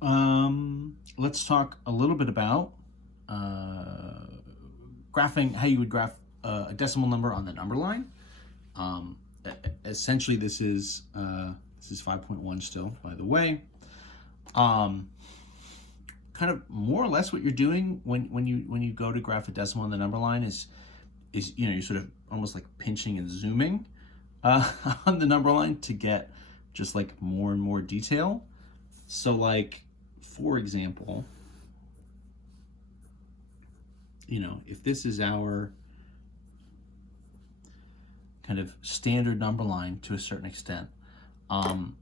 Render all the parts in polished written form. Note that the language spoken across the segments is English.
Let's talk a little bit about graphing, how you would graph a decimal number on the number line. Um, Essentially, this is 5.1 still, by the way. Um, Kind of more or less what you're doing when you go to graph a decimal on the number line is you're sort of almost like pinching and zooming on the number line to get just like more and more detail. So like, for example, if this is our kind of standard number line to a certain extent, um,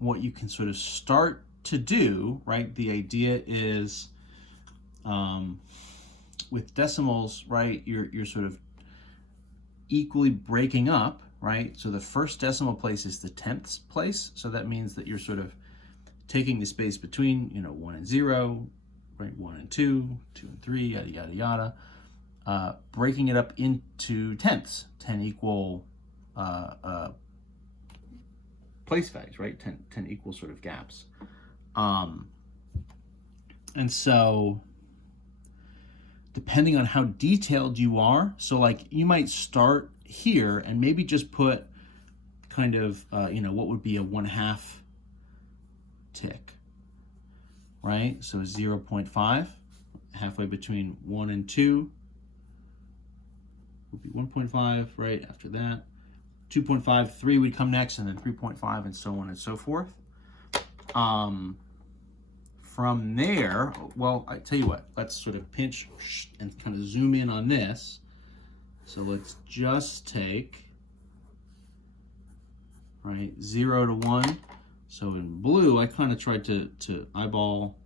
what you can sort of start to do, right? The idea is, with decimals, right? You're sort of equally breaking up, right? So the first decimal place is the tenths place. So that means that you're sort of taking the space between, 1 and 0, right? 1 and 2, 2 and 3, yada, yada, yada. Breaking it up into tenths, 10 equal place values, right? 10 equal sort of gaps. And so depending on how detailed you are, so like you might start here and maybe just put kind of, what would be a 1/2 tick, right? So 0.5, halfway between 1 and 2 would be 1.5, right? After that, 2.5, 3 would come next, and then 3.5, and so on and so forth. From there, well, I tell you what, let's sort of pinch and kind of zoom in on this. So let's just take, right, 0 to 1. So in blue, I kind of tried to eyeball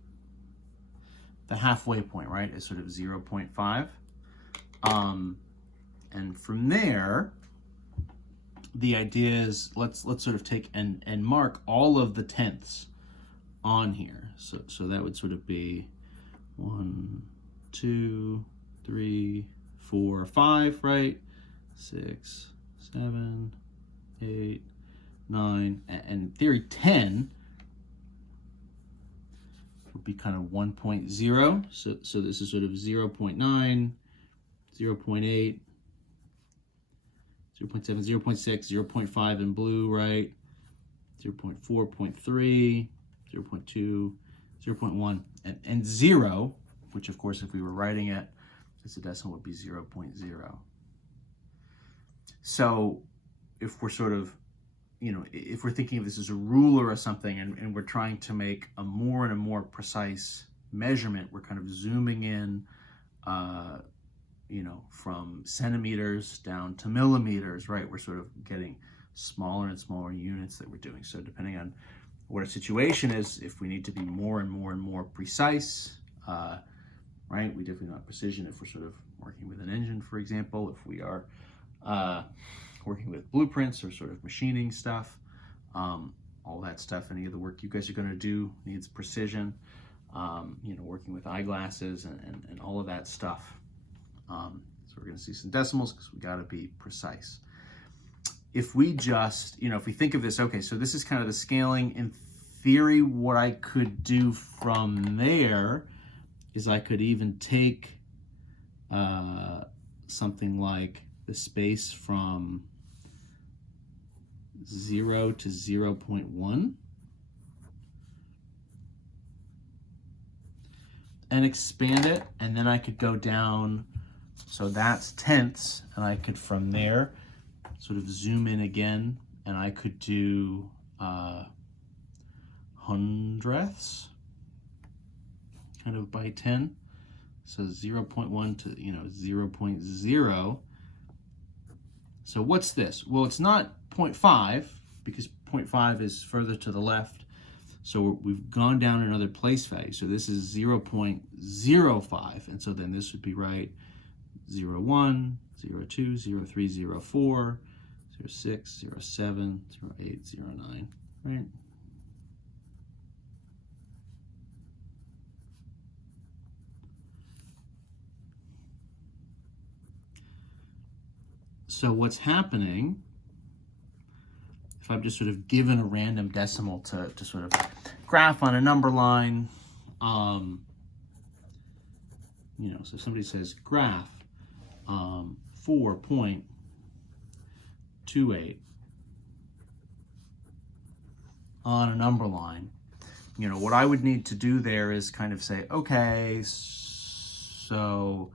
the halfway point, right, as sort of 0.5. And from there, the idea is let's sort of take and mark all of the tenths on here. So that would sort of be 1, 2, 3, 4, 5, right? 6, 7, 8, 9, and in theory 10 would be kind of 1.0. So this is sort of 0.9, 0.8, 0.7, 0.6, 0.5 in blue, right? 0.4, 0.3, 0.2, 0.1, and 0, which of course if we were writing it as a decimal would be 0.0. So if we're sort of, if we're thinking of this as a ruler or something, and we're trying to make a more and a more precise measurement, we're kind of zooming in, from centimeters down to millimeters, right? We're sort of getting smaller and smaller units that we're doing. So depending on what our situation is, if we need to be more and more and more precise, right? We definitely want precision if we're sort of working with an engine, for example, if we are working with blueprints or sort of machining stuff, all that stuff, any of the work you guys are going to do needs precision, working with eyeglasses and all of that stuff. So we're going to see some decimals because we got to be precise. If we just, if we think of this, okay, so this is kind of the scaling. In theory, what I could do from there is I could even take something like the space from 0 to 0.1 and expand it, and then I could go down, so that's tenths, and I could from there sort of zoom in again, and I could do hundredths kind of by 10. So 0.1 to 0.0. So what's this? Well, it's not 0.5 because 0.5 is further to the left. So we've gone down another place value. So this is 0.05, and so then this would be right 0.1, 0.2, 0.3, 0.4, 0.6, 0.7, 0.8, 0.9, right? So what's happening, if I'm just sort of given a random decimal to sort of graph on a number line, you know, so somebody says graph 4.28 on a number line, you know, what I would need to do there is kind of say, okay, so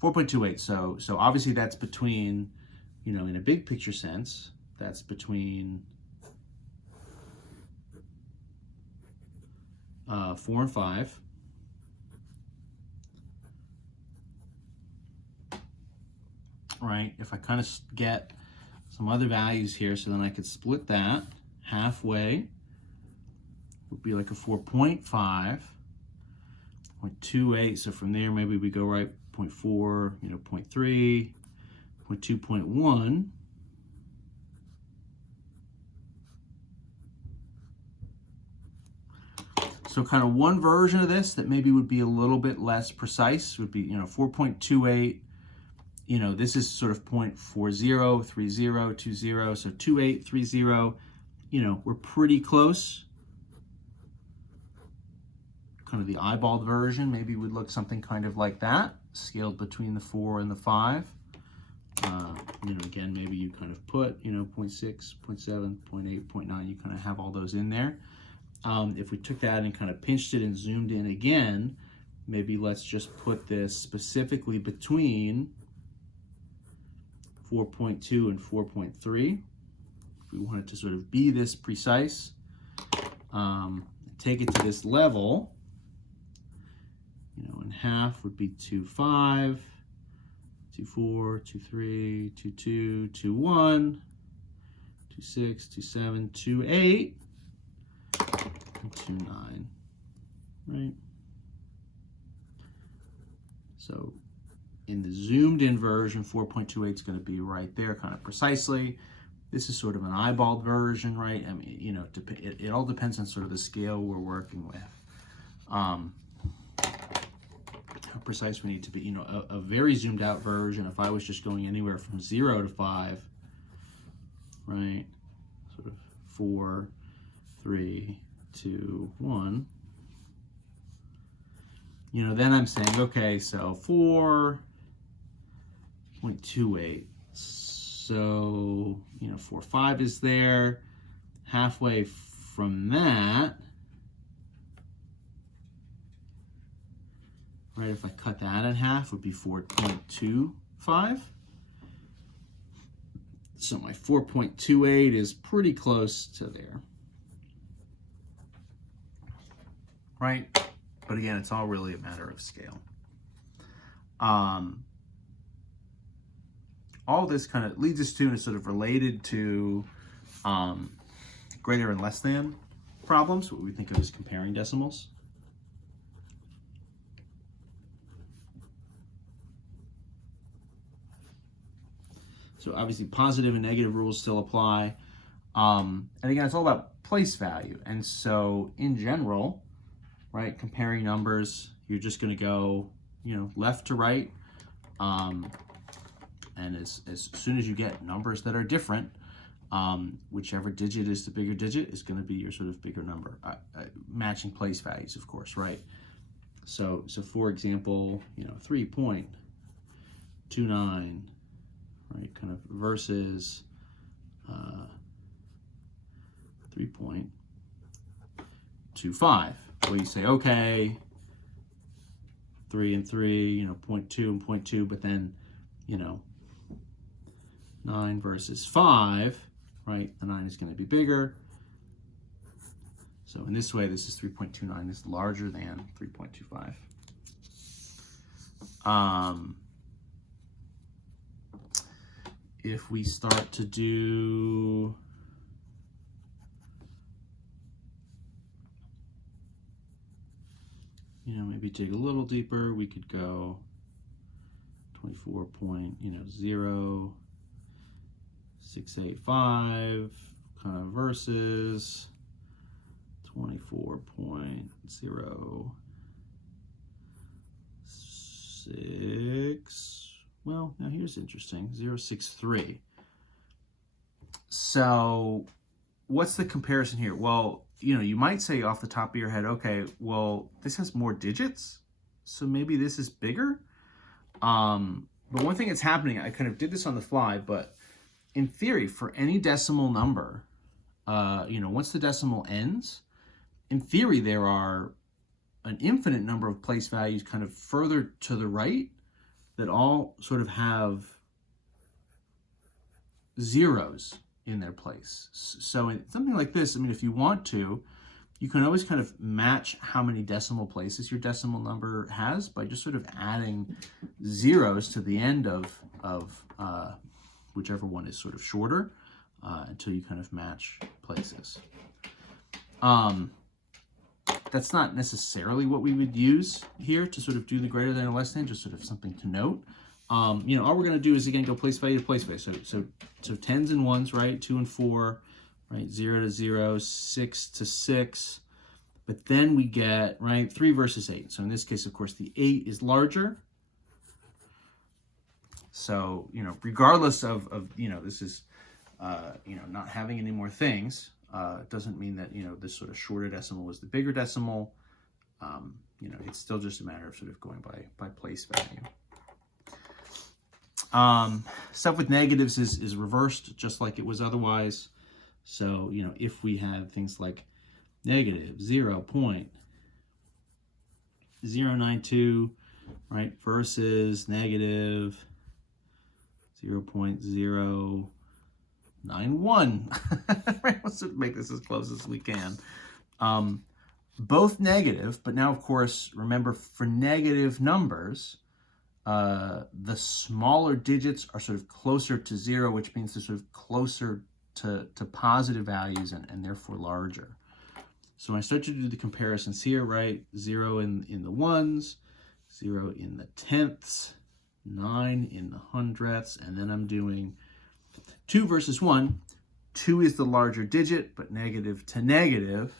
4.28, so obviously that's between, you know, in a big picture sense, that's between 4 and 5. Right, if I kind of get some other values here, so then I could split that halfway, would be like a 4.5, 0.28, so from there maybe we go right 0.4, you know, 0.3, 0.2, 0.1. So kind of one version of this that maybe would be a little bit less precise would be, you know, 4.28, you know, this is sort of 0.40, 30, 20, so 28, 30, you know, we're pretty close. Kind of the eyeballed version maybe would look something kind of like that, scaled between the 4 and the 5. You know, again, maybe you kind of put, you know, 0.6, 0.7, 0.8, 0.9, you kind of have all those in there. If we took that and kind of pinched it and zoomed in again, maybe let's just put this specifically between 4.2 and 4.3. If we wanted to sort of be this precise, take it to this level, you know, and half would be 2.5, 2.4, 2.3, 2.2, 2.1, 2.6, 2.7, 2.8, and 2.9, right? So in the zoomed in version, 4.28 is going to be right there kind of precisely. This is sort of an eyeballed version, right? I mean, you know, it all depends on sort of the scale we're working with. How precise we need to be. You know, a very zoomed out version, if I was just going anywhere from 0 to 5, right? Sort of 4, 3, 2, 1. You know, then I'm saying, okay, so 4.28. So, you know, 4.5 is there. Halfway from that, right, if I cut that in half, would be 4.25. So my 4.28 is pretty close to there. Right? But again, it's all really a matter of scale. All this kind of leads us to and is sort of related to greater and less than problems, what we think of as comparing decimals. So obviously positive and negative rules still apply. And again, it's all about place value. And so in general, right, comparing numbers, you're just going to go, you know, left to right. And as soon as you get numbers that are different, whichever digit is the bigger digit is going to be your sort of bigger number. Matching place values, of course, right? So for example, you know, 3.29, right, kind of versus 3.25. Well, you say, okay, 3 and 3, you know, 0.2 and 0.2, but then, you know, 9 versus 5, right? The 9 is going to be bigger. So in this way, this is 3.29 is larger than 3.25. If we start to do maybe dig a little deeper, we could go 24.0685 kind of versus 24.06. Well, now here's interesting, 0.63. So what's the comparison here? Well, you might say off the top of your head, okay, well, this has more digits, so maybe this is bigger. But one thing that's happening, I kind of did this on the fly, but in theory, for any decimal number, once the decimal ends, in theory, there are an infinite number of place values kind of further to the right that all sort of have zeros in their place. So in something like this, I mean, if you want to, you can always kind of match how many decimal places your decimal number has by just sort of adding zeros to the end of whichever one is sort of shorter until you kind of match places. That's not necessarily what we would use here to sort of do the greater than or less than, just sort of something to note. All we're going to do is, again, go place value to place value. So tens and ones, right? 2 and 4, right? 0 to 0, 6 to 6. But then we get, right, 3 versus 8. So in this case, of course, the 8 is larger. So, regardless of this is, not having any more things, doesn't mean that, this sort of shorter decimal was the bigger decimal. It's still just a matter of sort of going by place value. Stuff with negatives is reversed just like it was otherwise. So, if we have things like negative 0.092, right, versus negative 0.091. Right, let's make this as close as we can. Both negative, but now, of course, remember, for negative numbers, the smaller digits are sort of closer to 0, which means they're sort of closer to positive values and therefore larger. So when I start to do the comparisons here, right, 0 in the ones, 0 in the tenths, 9 in the hundredths, and then I'm doing 2 versus 1. 2 is the larger digit, but negative to negative,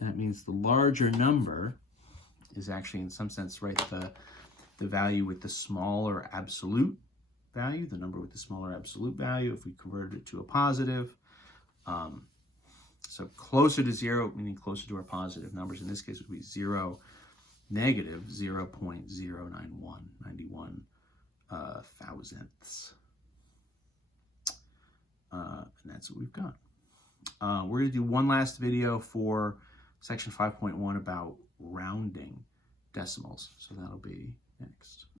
that means the larger number is actually, in some sense, right, the value with the smaller absolute value, the number with the smaller absolute value, if we converted it to a positive. So closer to 0, meaning closer to our positive numbers. In this case, it would be 0, negative 0.091 thousandths. And that's what we've got. We're going to do one last video for section 5.1 about rounding decimals. So that'll be next.